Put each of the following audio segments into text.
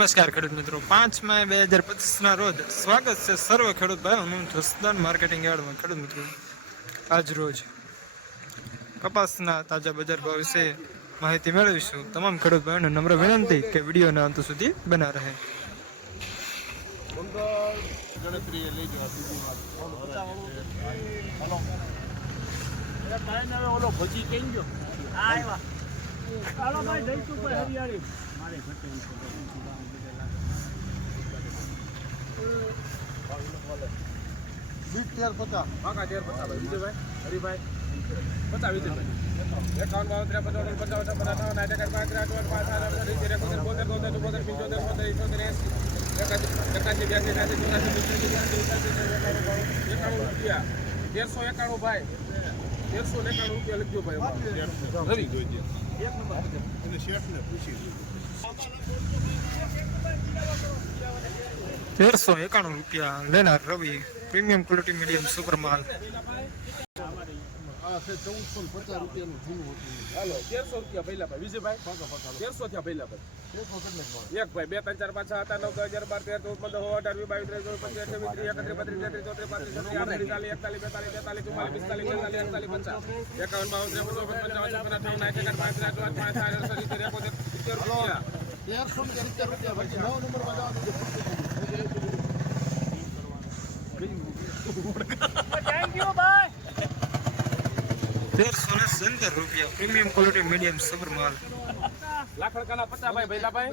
નમસ્કાર ખેડૂત મિત્રો. પાંચ મે બે હજાર પચીસના રોજ સ્વાગત છે સર્વ ખેડૂત ભાઈઓનું જસદન માર્કેટિંગ યાર્ડમાં. ખેડૂત મિત્રો, આજ રોજ કપાસના તાજા બજાર ભાવ વિશે માહિતી મેળવીશું. તમામ ખેડૂત ભાઈઓને નમ્ર વિનંતી કે વિડીયોના અંત સુધી બના રહે. ઓલો ભજી કેમ ગયો હાલો ભાઈ વીસ તેર પચાસ પાકા તેર પચાસ ભાઈ વિજયભાઈ હરિભાઈ પચાસ વિજયભાઈ એકાવન બાવન ત્રેપન ચોપન પચાસ છપ્પન અઠાવન સાઠ એકાવન પાંચ આઠ એકોતેર બોતેર તોતેર ચુમ્મોતેર પંચોતેર બોતેર ઇઠોતેર એંસી એકાસી બ્યાસી ત્યાસી ચોરાસી એકાણું રૂપિયા તેરસો એકાણું ભાઈ તેરસો એકાણું રૂપિયા લખજો ભાઈ રવિ તેરસો એકાણું રૂપિયા લેનાર Ravi premium quality medium super માલ. ચૌદસો પચાસ રૂપિયાનું જૂનું હતું હાલો તેરસો રૂપિયા પહેલા ભાઈ વિજયભાઈ? તેરસો થયા પહેલા ભાઈ. એક ભાઈ બે ત્રણ ચાર પાંચ હતા નવ હજાર બાર તેર ચૌદ પંદર સોળ અઢાર વીસ બાવીસ ત્રેવીસ ચોવીસ પચીસ અઠ્યાવીસ ત્રીસ એકત્રીસ બત્રીસ તેત્રીસ ચોત્રીસ પાંત્રીસ છત્રીસ આડત્રીસ ચાલીસ એકતાલીસ બેતાલીસ તેતાલીસ ચુમ્માલીસ પિસ્તાલીસ છેતાલીસ અડતાલીસ પચાસ એકાવન બાવન ત્રેપન ચોપન પંચાવન છપ્પન અઠાવન સાઠ એકાવન પાંચ ત્રણ ચોઆઠ પાંચ સાઠ સિત્તેર એકોતેર સિત્તેર રૂપિયા તેરસો ને સિત્તેર રૂપિયા. નવ નંબર થેન્ક યુ ભાઈ તેરસો ને રૂપિયા. પ્રીમિયમ ક્વોલિટી મીડિયમ સુપર માલ. લાખડકાના પચાસ ભાઈ ભાઈ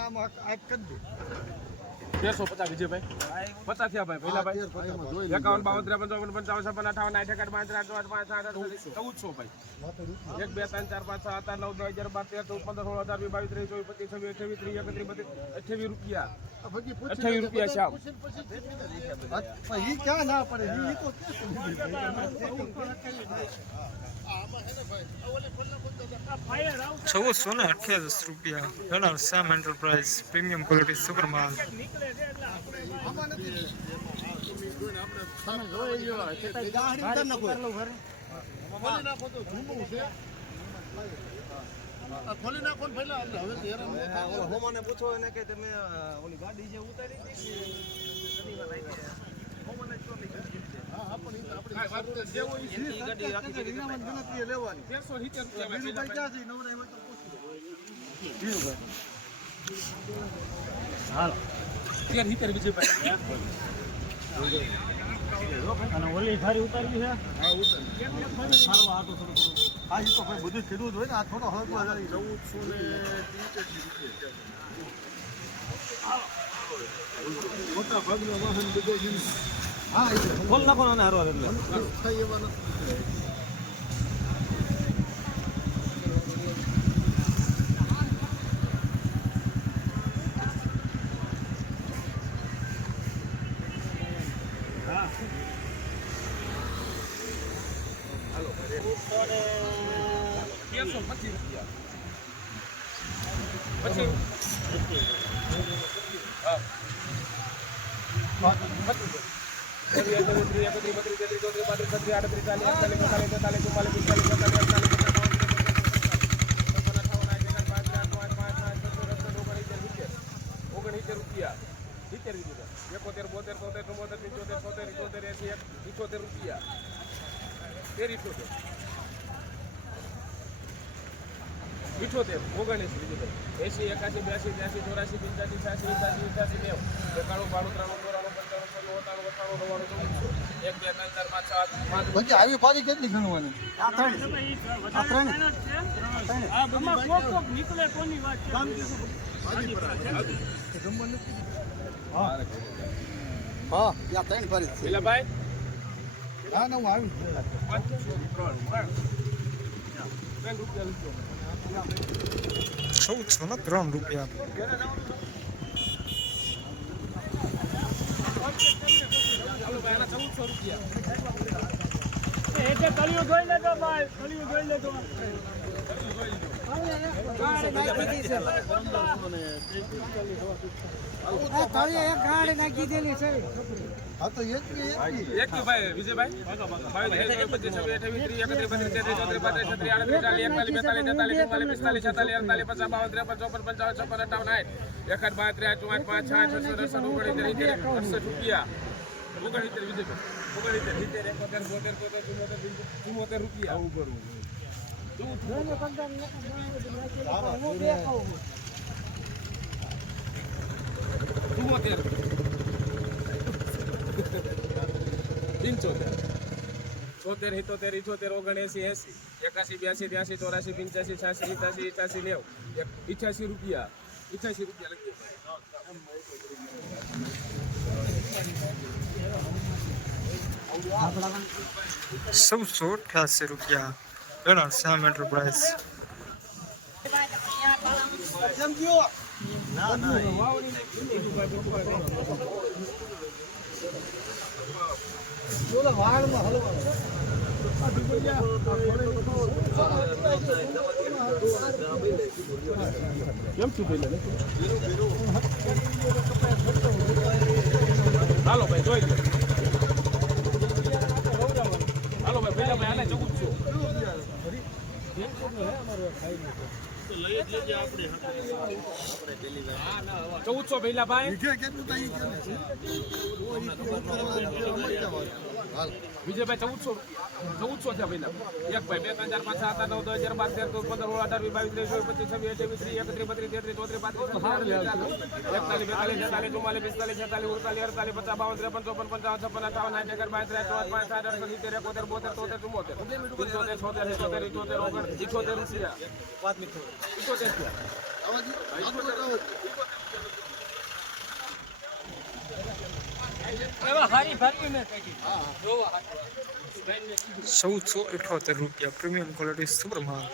આમાં તેરસો પચાસ વિજયભાઈ પચાસ એકાવન બાવન ત્રેપન ચોપન પંચાવન છપ્પન અઠાવન આઠ ત્રણ ચોઆઠ પાંચ આઠ ચૌદસો ભાઈ એક બે ત્રણ ચાર પાંચ સાત આઠ નવ દસ અગિયાર બાર તેર ચૌદ પંદર સોળ અઢાર વીસ બાવીસ ત્રેવીસ ચોવીસ પચીસ છવ્વીસ અઠ્યાવીસ ત્રીસ એકત્રીસ બત્રીસ રૂપિયા અઠ્યાવીસ રૂપિયા આવશે ચૌદસો ને અઠ્યાવીસ રૂપિયા. લેનાર Shyam enterprise premium quality super માલ ખોલી નાખો તો જૂનું છે આ ખોલી નાખો ને પહેલા હવે પૂછો એને કે તમે ઓલી ગાડી જે ઉતારી રૂપિયા ઓલી બીજું ઉતારવી ભાઈ ભાઈ. ક્યાંથી નવરા હોય તો થોડું અને થારી છે હા એ તો ભાઈ બધું ખેડૂત હોય ને આ થોડો હળગવા જાય ચૌદસો ને મોટા ભાગનો વાહન બધો છે. હા ખોલ નાખો ને હારવાર એટલે. પછી હા. એકોતેર બોતેર તોતેર ચુમ્મોતેર પિંચોતેર છોતેર ઇઠોતેર એસી એક ઇઠોતેર રૂપિયા તેર ઇઠોતેર ઇઠોતેર ઓગણીસ બીજું એસી એકાસી, બ્યાસી, ત્યાસી, ચોરાસી, પંચ્યાસી, છ્યાસી પચાસી પચાસી નેવું એકાણું બાણું ત્રાણું પછી આવી પારી કેટલી ગણવાની આ આમાં કોક કોક નીકળે કોની વાત છે? હા યા ત્રણ ફરી. પેલા ભાઈ હા. ના હું. આવી ત્રણ ત્રણ ત્રણ રૂપિયા. ચૌદસો ને ત્રણ રૂપિયા ચાલો ભાઈ આના ચૌદસો રૂપિયા એટલે કલિયું જોઈ લેજો ભાઈ કલિયું જોઈ લેજો જોઈ લીધો કાળે એક કે એક કી. એક કી ભાઈ વિજયભાઈ બાવીસ, ત્રેવીસ, પચીસ, છવ્વીસ, અઠ્યાવીસ, ત્રીસ, એકત્રીસ, બત્રીસ, ચુમ્માલીસ, પાંચ, અડસઠ, ઓગણસિત્તેર, સિત્તેર, અડસઠ રૂપિયા વિજયભાઈ છોતેર સિત્તોતેર ઇઠોતેર ઓગણએસી એસી એકાસી બ્યાસી ત્યાસી ચોરાસી પંચ્યાસી છ્યાસી સિત્યાસી ઇઠ્યાસી નેવ. ઇઠ્યાસી રૂપિયા. ઇઠ્યાસી રૂપિયા લખીએ સૌસો અઠ્યાસી રૂપિયા. ગણો સેમ એન્ટરપ્રાઇઝ હાલો ભાઈ જોઈ લો હાલો આને ચૌદ છો. ચૌદસો પહેલા ભાઈ. વિજયભાઈ ચૌદસો ચૌદસો છે પહેલા એક ભાઈ બે ત્રણ ચાર પાંચ સાત આઠ નવ દસ હજાર બાર તેર ચૌદ પંદર સોળ અઢાર વીસ બાવીસ ત્રીસ પચીસ છવ્વીસ અઠ્યાવીસ ત્રીસ એકત્રીસ બત્રીસ તેત્રીસ ચોત્રીસ પાંત્રીસ એકતાલીસ બેતાલીસ છેતાલીસ ચુમ્માલીસ પિસ્તાલીસ છેતાલીસ ઉડતાલીસ અડતાલીસ પચાસ બાવન ત્રેપન ચોપન પંચાવન છપ્પન અઠાવન સાઠ એકર બાવીસ ત્રેસ ચોવાસ પાંચ સાઠ અડસઠ સિત્તેર એકોતેર બોતેર તોતેર ચુમ્મોતેર પંચોતેર છોતેર છોતેર ઇઠોતેર ઓગણ ઇઠોતેર રૂપિયા. આવું. ચૌદસો અઠ્યોતેર રૂપિયા પ્રીમિયમ ક્વોલિટી સુપર માલ